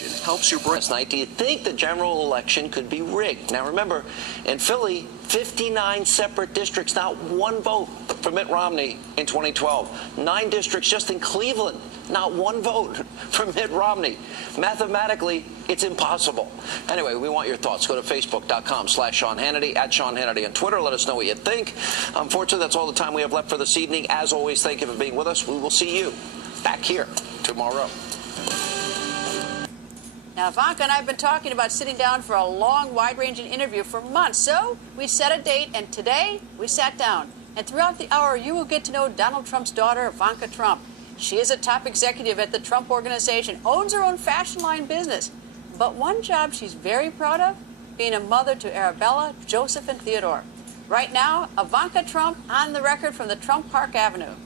Imagine helps your brain. Last night, do you think the general election could be rigged? Now remember, in Philly, 59 separate districts, not one vote for Mitt Romney in 2012. 9 districts just in Cleveland, not one vote for Mitt Romney. Mathematically, it's impossible. Anyway, we want your thoughts. Go to facebook.com/Sean Hannity, @Sean Hannity on Twitter. Let us know what you think. Unfortunately, that's all the time we have left for this evening. As always, thank you for being with us. We will see you back here tomorrow. Now, Ivanka and I have been talking about sitting down for a long, wide-ranging interview for months. So we set a date, and today we sat down. And throughout the hour, you will get to know Donald Trump's daughter, Ivanka Trump. She is a top executive at the Trump Organization, owns her own fashion line business. But one job she's very proud of, being a mother to Arabella, Joseph, and Theodore. Right now, Ivanka Trump on the record from the Trump Park Avenue.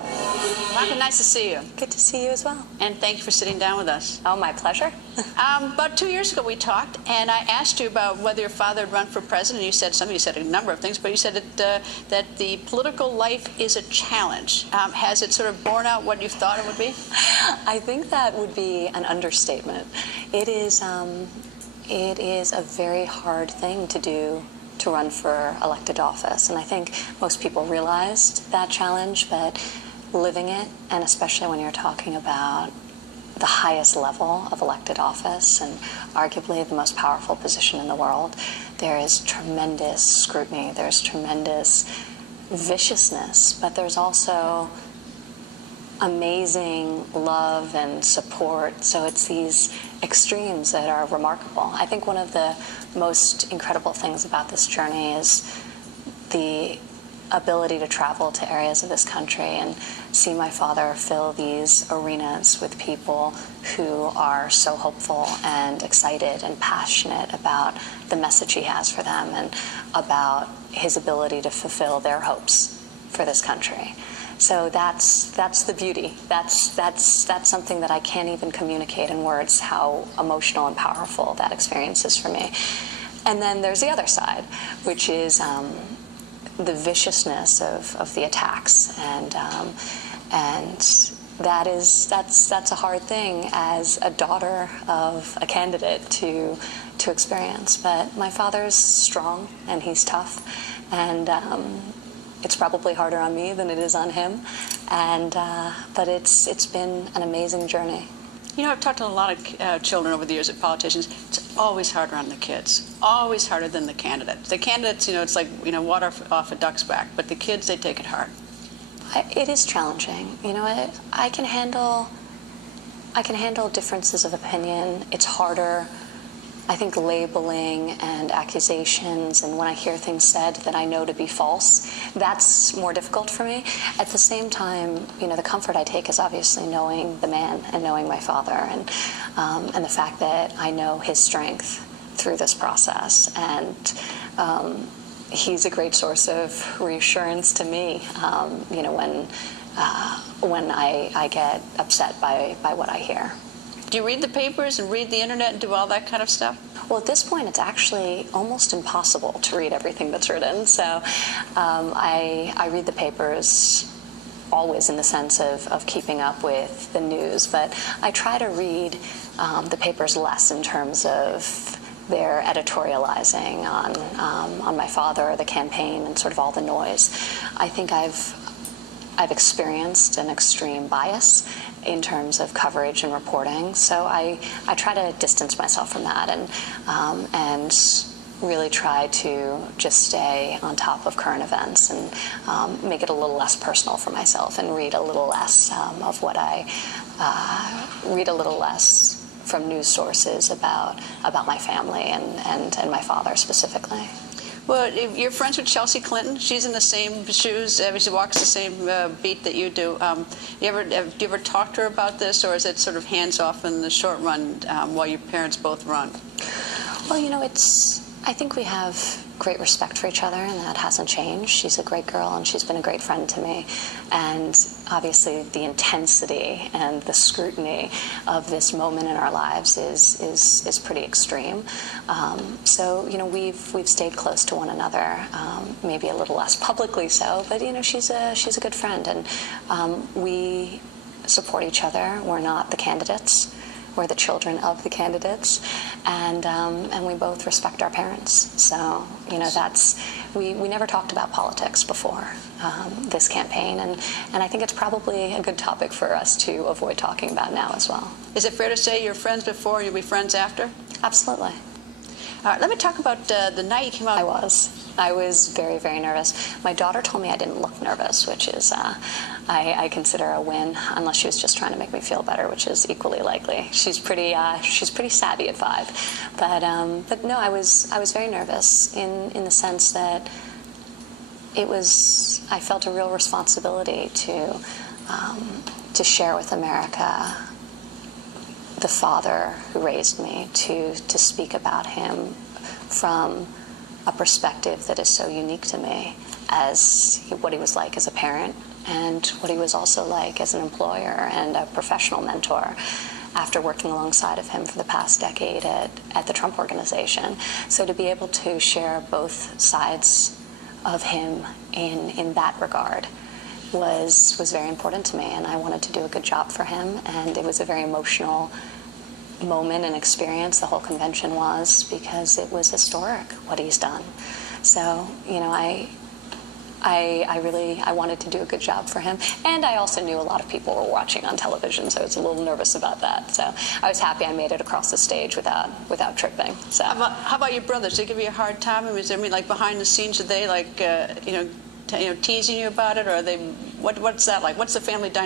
Ivanka, nice to see you. Good to see you as well. And thank you for sitting down with us. Oh, my pleasure. About 2 years ago, we talked, and I asked you about whether your father had run for president. You said something. You said a number of things, but you said that the political life is a challenge. Has it sort of borne out what you thought it would be? I think that would be an understatement. It is a very hard thing to do, to run for elected office, and I think most people realized that challenge, but living it, and especially when you're talking about the highest level of elected office and arguably the most powerful position in the world, there is tremendous scrutiny, there's tremendous viciousness, but there's also amazing love and support. So it's these extremes that are remarkable. I think one of the most incredible things about this journey is the ability to travel to areas of this country and see my father fill these arenas with people who are so hopeful and excited and passionate about the message he has for them and about his ability to fulfill their hopes for this country. So that's the beauty. That's something that I can't even communicate in words, how emotional and powerful that experience is for me. And then there's the other side, which is the viciousness of the attacks, and that's a hard thing as a daughter of a candidate to experience. But my father's strong and he's tough, and it's probably harder on me than it is on him, and but it's been an amazing journey. You know, I've talked to a lot of children over the years at politicians. It's always harder on the kids, always harder than the candidates. The candidates, you know, it's like, you know, water off a duck's back, but the kids, they take it hard. It is challenging. You know, I can handle differences of opinion. It's harder, I think, labeling and accusations, and when I hear things said that I know to be false, that's more difficult for me. At the same time, you know, the comfort I take is obviously knowing the man and knowing my father, and the fact that I know his strength through this process, and he's a great source of reassurance to me. You know, when I get upset by what I hear. Do you read the papers and read the internet and do all that kind of stuff? Well, at this point, it's actually almost impossible to read everything that's written. So I read the papers always in the sense of keeping up with the news, but I try to read the papers less in terms of their editorializing on my father, the campaign, and sort of all the noise. I think I've experienced an extreme bias in terms of coverage and reporting, so I try to distance myself from that and really try to just stay on top of current events and make it a little less personal for myself and read a little less of what I read a little less from news sources about my family and my father specifically. Well, you're friends with Chelsea Clinton. She's in the same shoes. She walks the same beat that you do. Do you ever talk to her about this, or is it sort of hands off in the short run while your parents both run? Well, you know, I think we have great respect for each other, and that hasn't changed. She's a great girl, and she's been a great friend to me. And obviously, the intensity and the scrutiny of this moment in our lives is pretty extreme. So, you know, we've stayed close to one another, maybe a little less publicly so, but you know, she's a good friend, and we support each other. We're not the candidates. we're the children of the candidates, and we both respect our parents. So, you know, we never talked about politics before this campaign, and I think it's probably a good topic for us to avoid talking about now as well. Is it fair to say you're friends before and you'll be friends after? Absolutely. All right, let me talk about the night you came out. I was very, very nervous. My daughter told me I didn't look nervous, which is, I consider a win, unless she was just trying to make me feel better, which is equally likely. She's pretty savvy at 5, but no, I was very nervous in the sense that I felt a real responsibility to share with America the father who raised me, to speak about him from a perspective that is so unique to me, as what he was like as a parent and what he was also like as an employer and a professional mentor after working alongside of him for the past decade at the Trump Organization. So to be able to share both sides of him in that regard was very important to me, and I wanted to do a good job for him, and it was a very emotional moment and experience, the whole convention was, because it was historic what he's done. So, you know, I wanted to do a good job for him, and I also knew a lot of people were watching on television, so I was a little nervous about that. So I was happy I made it across the stage without tripping. So how about your brothers? Did they give you a hard time? I mean, like behind the scenes, are they like teasing you about it, or are they? What's that like? What's the family dynamic?